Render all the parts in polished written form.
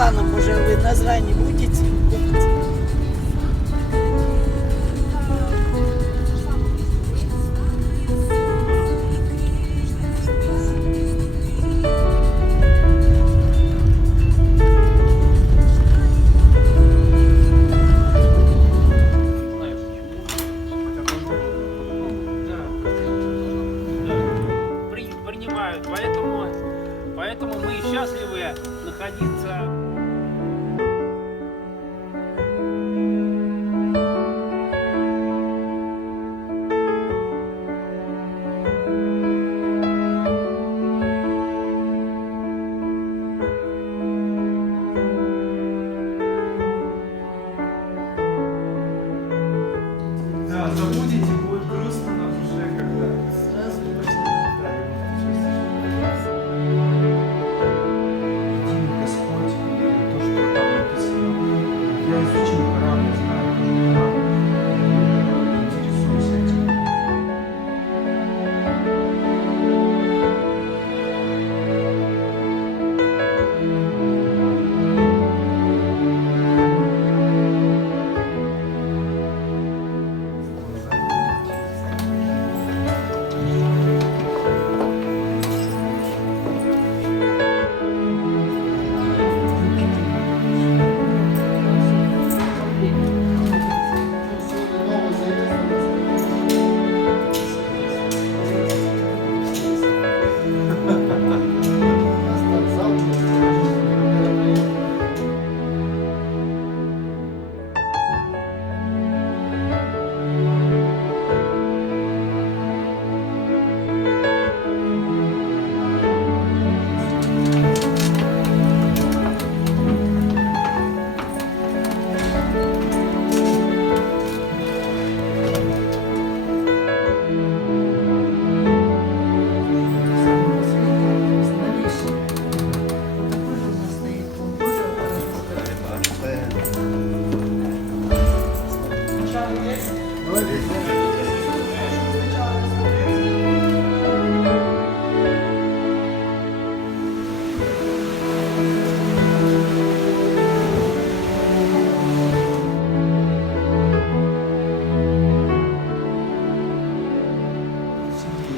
планом, може, ви на зрані будете? Принимают, поэтому мы счастливы находиться. Да, забудете, будет грустно на душе, когда... Сразу Един Господь, и то, что там написано. Я изучил Коран, я знаю тоже Коран, и интересуюсь этим.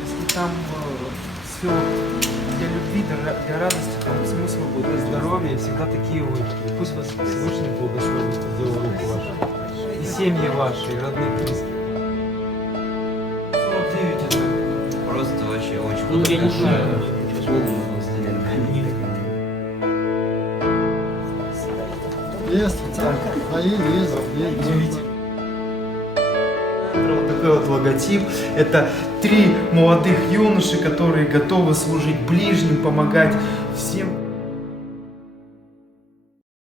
Если там все для любви, для радости, там смысл был, для здоровья, всегда такие улыбки. Пусть вас Всевышний благословит в дело рук ваших. И семьи ваши, и родные, близкие. 49 это... Просто вообще очень Ну, я не хорошо. знаю. Есть, есть. Вот такой вот логотип. Это 3 молодых юноши, которые готовы служить ближним, помогать всем.